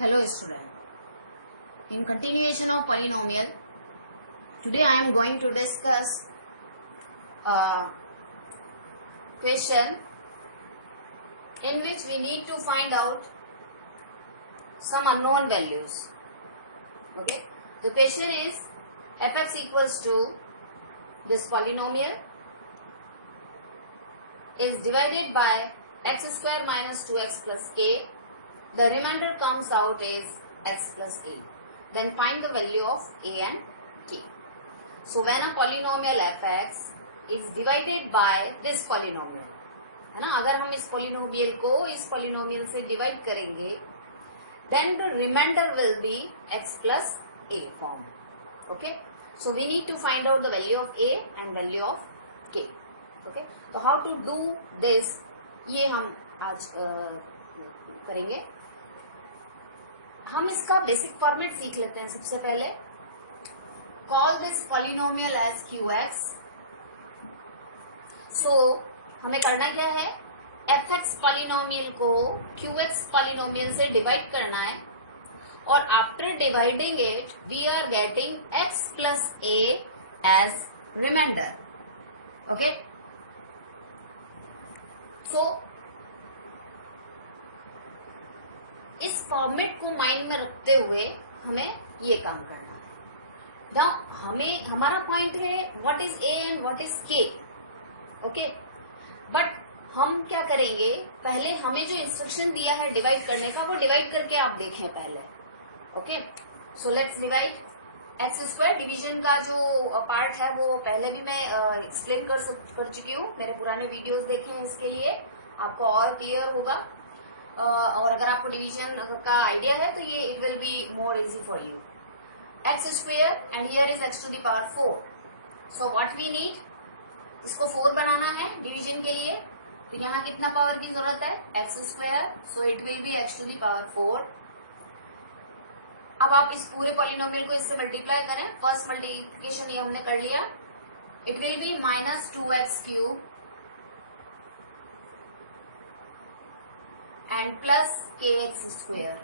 Hello student. In continuation of polynomial, today I am going to discuss a question in which we need to find out some unknown values. Okay. The question is fx equals to this polynomial is divided by x square minus 2x plus a. The remainder comes out is x plus a. Then find the value of a and k. So when a polynomial fx is divided by this polynomial, है ना, अगर हम इस polynomial को इस polynomial से divide करेंगे, then the remainder will be x plus a form. Okay. So we need to find out the value of a and value of k. Okay. So how to do this, ये हम आज करेंगे. हम इसका basic format सीख लेते हैं. सबसे पहले call this polynomial as qx. So हमें करना क्या है, fx पॉलिनोमियल को qx पॉलिनोमियल से डिवाइड करना है और after dividing it we are getting x plus a as reminder. Okay. So इस फॉर्मेट को माइंड में रखते हुए हमें ये काम करना है. नाउ हमें हमारा पॉइंट है what is A and what is के. ओके. बट हम क्या करेंगे, पहले हमें जो इंस्ट्रक्शन दिया है डिवाइड करने का वो डिवाइड करके आप देखें पहले. Okay. So let's divide. X square division का जो पार्ट है वो पहले भी मैं एक्सप्लेन कर चुकी हूँ. मेरे पुराने वीडियोस देखें, इसके लिए आपको और क्लियर होगा. और अगर आपको डिवीजन का आइडिया है तो ये it will be more easy for you. X square and here is X to the power 4. So what we need, इसको 4 बनाना है डिवीजन के लिए. तो यहाँ कितना पावर की जरूरत है, X square. So it will be X to the power 4. अब आप इस पूरे पॉलिनोमियल को इससे मल्टीप्लाई करें. फर्स्ट मल्टीप्लिकेशन ये हमने कर लिया. It will B minus 2x cube and plus kx square.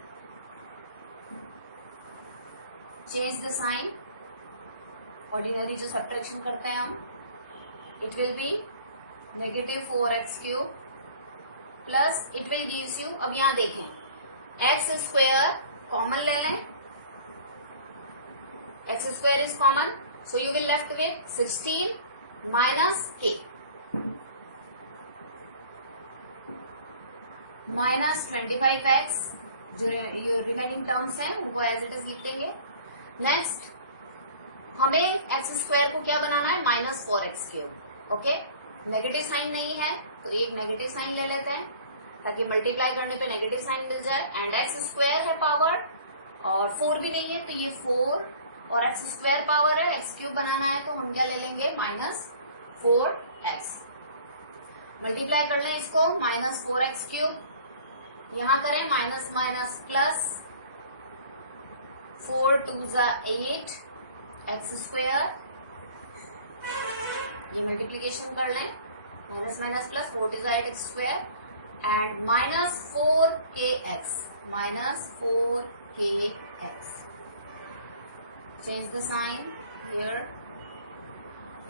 Change the sign. Ordinary जो subtraction करते हैं हम, it will be negative 4x cube plus it will gives you. अब यहाँ देखें x square common ले लें. x square is common, so you will left with 16 minus k. Minus 25x जो रिमेनिंग टर्म्स हैं उनको एज इट इज लिख देंगे. नेक्स्ट हमें एक्स स्क्वायर को क्या बनाना है, minus 4x cube. Okay. Negative sign नहीं है तो एक नेगेटिव साइन ले लेते हैं ताकि मल्टीप्लाई करने पे नेगेटिव साइन मिल जाए. एंड एक्स स्क्वायर है पावर और 4 भी नहीं है तो ये 4 और एक्स स्क्वायर पावर है. एक्स क्यूब बनाना है तो हम क्या ले लेंगे, माइनस 4x. मल्टीप्लाई कर लें इसको, माइनस 4x क्यूब. यहां करें minus minus plus 4 2 8 X square. ये मल्टीप्लीकेशन कर लें, minus minus plus 4 2 8 X square and minus 4kx. Minus 4kx. Change the sign here,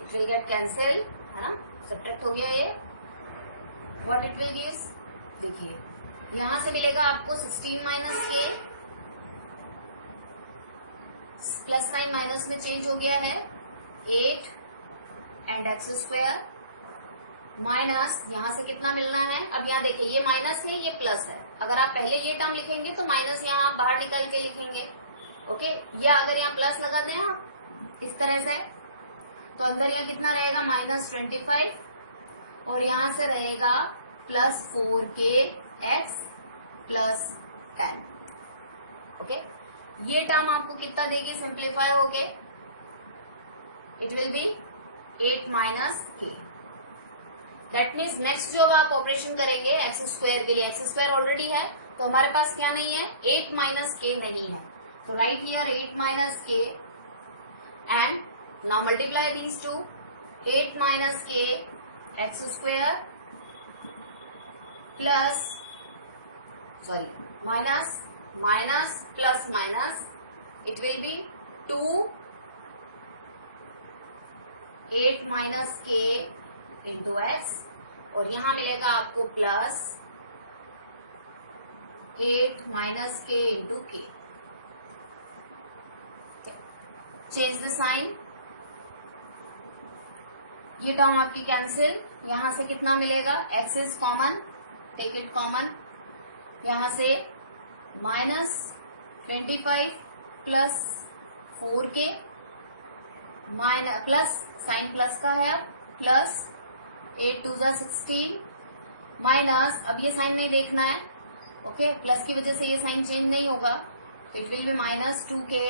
it will get cancel, है ना, सब्ट्रैक्ट हो गया ये. व्हाट इट विल गिव, देखिए यहां से मिलेगा आपको 16 माइनस के. प्लस साइन माइनस में चेंज हो गया है 8 एंड एक्स स्क्वायर माइनस यहां से कितना मिलना है. अब यहाँ देखिए ये माइनस है ये प्लस है. अगर आप पहले ये टर्म लिखेंगे तो माइनस यहाँ आप बाहर निकल के लिखेंगे. ओके. या अगर यहाँ प्लस लगा दें आप इस तरह से तो अंदर यहाँ कितना रहेगा, माइनस 25 और यहाँ से रहेगा प्लस 4kx प्लस 10. ओके. ये टर्म आपको कितना देगी, सिंप्लीफाई होके it will B 8 minus k. That means next जो आप ऑपरेशन करेंगे एक्स स्क्वायर के लिए, एक्स स्क्वायर ऑलरेडी है तो हमारे पास क्या नहीं है, 8 माइनस k नहीं है. तो right here 8 minus k and now multiply these two. 8 minus k X square plus minus minus plus minus, it will be 2 8 minus k into X, और यहां मिलेगा आपको plus 8 minus k into k. Change the sign, ये term आपकी cancel, यहां से कितना मिलेगा, x is common, take it common, यहां से minus 25 plus 4k minus plus sign plus का है, प्लस 8 2 16 माइनस, अब ये साइन नहीं देखना है, ओके, प्लस की वजह से ये साइन चेंज नहीं होगा, it will B minus 2k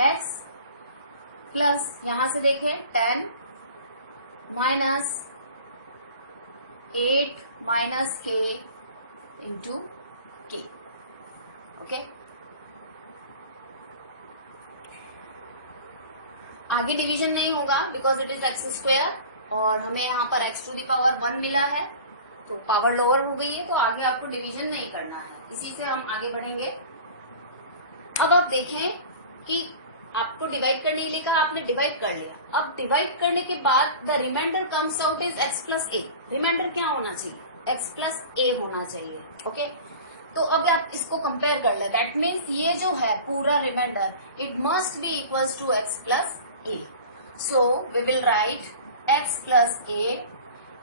x plus यहां से देखें 10 minus 8 minus k into k. Okay, आगे डिवीजन नहीं होगा because it is x square, और हमें यहाँ पर x टू दी पावर 1 मिला है, तो पावर लोअर हो गई है, तो आगे आपको डिवीजन नहीं करना है, इसी से हम आगे बढ़ेंगे. अब आप देखें कि आपको डिवाइड करने के लिए कहा, आपने डिवाइड कर लिया, अब डिवाइड करने के बाद the remainder comes out is x plus A. Remainder क्या होना चाहिए, x प्लस ए होना चाहिए. ओके, तो अब आप इसको कंपेयर कर ले, दैट मीन्स ये जो है पूरा remainder it must be equals to x plus a. So we will write x plus a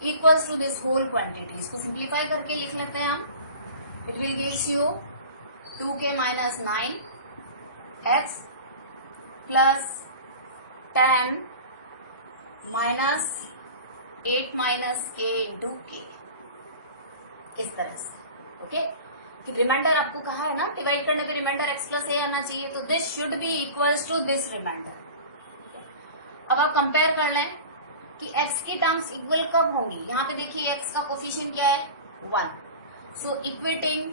equals to this whole quantity. इसको सिंप्लीफाई करके लिख लेते हैं हम. It will gives you 2k minus 9 x plus 10 minus 8 minus k into k. इस तरह से, okay. Reminder आपको कहा है ना, डिवाइड करने पे रिमाइंडर x प्लस a आना चाहिए, तो this should be equals to this remainder. अब आप कंपेयर कर लें कि x की टर्म्स इक्वल कब होंगी. यहाँ पे देखिए x का कोफिशिएंट क्या है, 1. सो इक्वेटिंग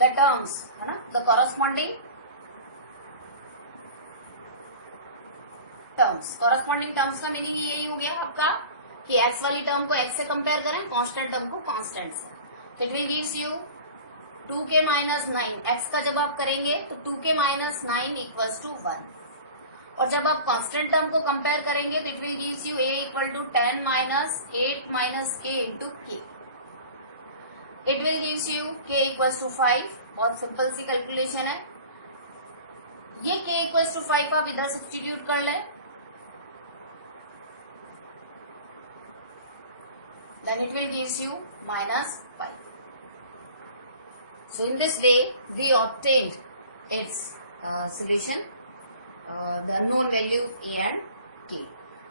द टर्म्स है ना, the corresponding terms. Corresponding terms का मीनिंग यही हो गया आपका कि x वाली टर्म को x से कंपेयर करें, कांस्टेंट टर्म को कांस्टेंट से. तो it will gives you 2k minus 9, x का जब आप करेंगे तो 2k माइनस 9 इक्वल्स टू 1, और जब आप कांस्टेंट टर्म को कंपेयर करेंगे तो it will gives you a equal to 10 minus 8 minus k into k. It will gives you k equals to 5. बहुत सिंपल सी कैलकुलेशन है, ये k इक्वल्स टू 5 आप इधर सब्स्टिट्यूट कर लें, then it will gives you minus 5. So in this way we obtained its solution, the unknown value a and k.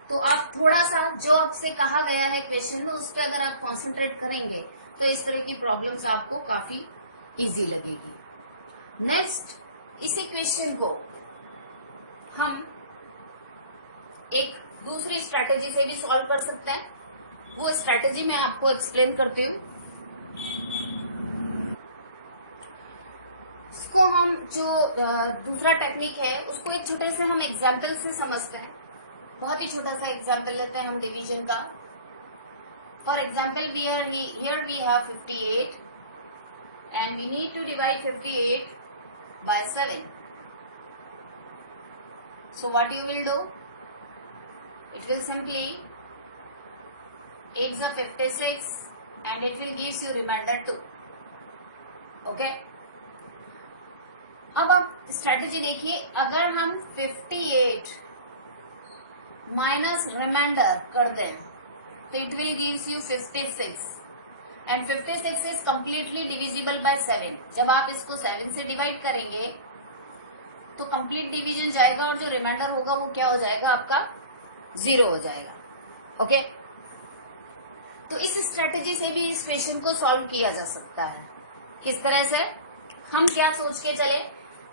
तो आप थोड़ा सा जो आपसे कहा गया है क्वेश्चन में उस पर अगर आप कंसंट्रेट करेंगे तो इस तरह की प्रॉब्लम्स आपको काफी इजी लगेगी. नेक्स्ट, इसी क्वेश्चन को हम एक दूसरी स्ट्रैटेजी से भी सॉल्व कर सकते हैं. वो स्ट्रैटेजी मैं आपको एक्सप्लेन करती हूँ. इसको हम जो दूसरा टेक्निक है उसको एक छोटे से हम एग्जाम्पल से समझते हैं. बहुत ही छोटा सा एग्जाम्पल लेते हैं हम डिवीजन का. For example here we have 58 and we need to divide 58 by 7. So what you will do, it will simply 8 are 56 and it will gives you remainder 2. Okay, अब आप स्ट्रेटेजी देखिए, अगर हम 58 माइनस रिमाइंडर कर दें तो it will gives you 56 and 56 is completely divisible bye 7. जब आप इसको 7 से डिवाइड करेंगे तो कंप्लीट डिवीजन जाएगा और जो रिमाइंडर होगा वो क्या हो जाएगा, आपका 0 हो जाएगा. ओके, तो इस स्ट्रेटेजी से भी इस क्वेश्चन को सॉल्व किया जा सकता है. किस तरह से, हम क्या सोच के चले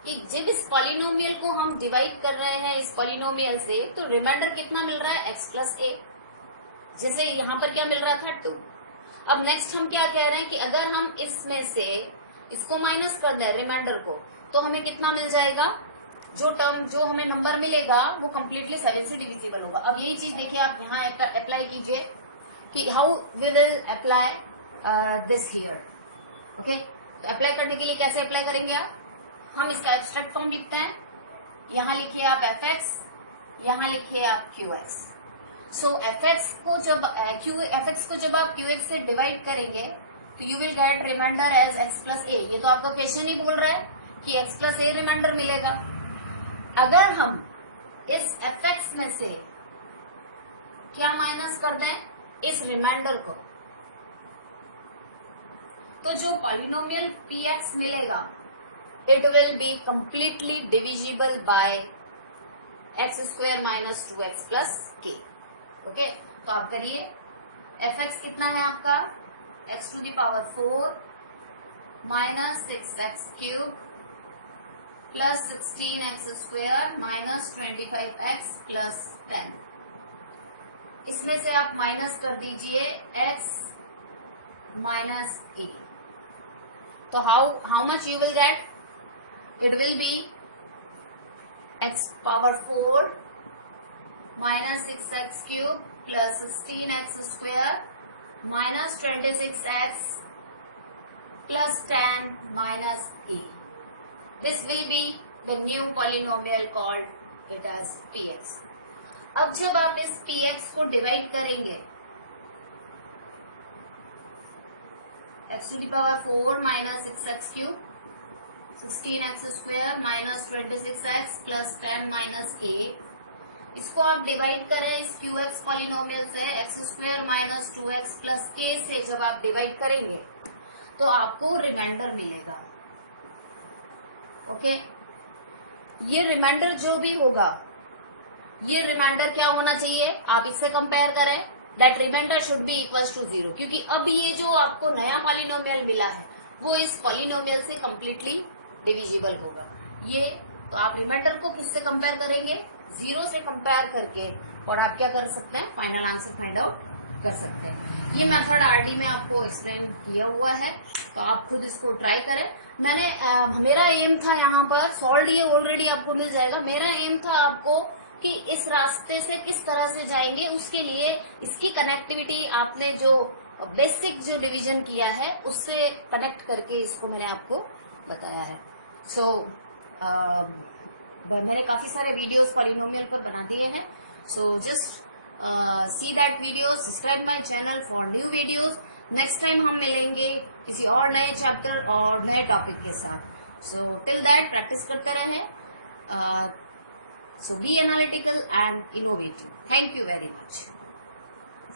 कि जब इस पॉलिनोमियल को हम डिवाइड कर रहे हैं इस पॉलिनोमियल से, तो रिमाइंडर कितना मिल रहा है, x प्लस ए. जैसे यहाँ पर क्या मिल रहा था, 2. अब नेक्स्ट हम क्या कह रहे हैं कि अगर हम इसमें से इसको माइनस कर दें रिमाइंडर को, तो हमें कितना मिल जाएगा, जो टर्म जो हमें नंबर मिलेगा वो कम्प्लीटली 7 से डिविजिबल होगा. अब यही चीज देखिए आप यहाँ अप्लाई कीजिए कि how we will apply this here. Okay, तो अप्लाई करने के लिए कैसे अप्लाई करेंगे आप? हम इसका एब्स्ट्रैक्ट फॉर्म लिखते हैं। यहाँ लिखिए आप fx, यहाँ लिखिए आप qx। सो fx को जब आप qx से डिवाइड करेंगे तो you will get reminder as x plus a. ये तो आपका क्वेश्चन ही बोल रहा है कि x प्लस ए रिमाइंडर मिलेगा। अगर हम इस fx में से क्या माइनस कर दें? इस रिमाइंडर को, तो जो पॉलिनोमियल px मिलेगा it will be completely divisible by X square minus 2x plus k. Okay, तो आप करिए। fx कितना है आपका? x टू the power 4 minus 6x cube plus 16x square minus 25x plus 10। इसमें से आप माइनस कर दीजिए x माइनस e। तो how much you will get? It will be x power 4 minus 6x cube plus 16x square minus 26x plus 10 minus e. This will be the new polynomial called it as px. अब जब आप इस px को divide करेंगे, x to the power 4 minus 6x cube 16x square minus 26x plus 10 minus a, इसको आप divide करें इस qx पॉलिनोमियल से। x square minus 2x plus k से जब आप डिवाइड करेंगे तो आपको रिमाइंडर मिलेगा। ओके, ये रिमाइंडर जो भी होगा, ये रिमाइंडर क्या होना चाहिए? आप इससे कंपेयर करें, that remainder should be equal to 0, क्योंकि अब ये जो आपको नया पॉलिनोमियल मिला है वो इस पॉलिनोमियल से कंप्लीटली डिविजिबल होगा। ये तो आप रिमाइंडर को किससे कंपेयर करेंगे? 0 से कंपेयर करके, और आप क्या कर सकते हैं? फाइनल आंसर फाइंड आउट कर सकते हैं। ये मेथड आरडी में आपको एक्सप्लेन किया हुआ है, तो आप खुद इसको ट्राई करें। मेरा एम था यहाँ पर सॉल्व, ये ऑलरेडी आपको मिल जाएगा। मेरा एम था आपको कि इस रास्ते से किस तरह से जाएंगे, उसके लिए इसकी कनेक्टिविटी आपने जो बेसिक जो डिवीजन किया है उससे कनेक्ट करके इसको मैंने आपको बताया है। सो मैंने काफी सारे वीडियोस पॉलिनोमियल पर बना दिए हैं। So just see that video, subscribe my channel for new videos. Next time हम मिलेंगे किसी और नए चैप्टर और नए टॉपिक के साथ। सो टिल दैट प्रैक्टिस करते रहें। So be analytical and innovative. Thank you very much.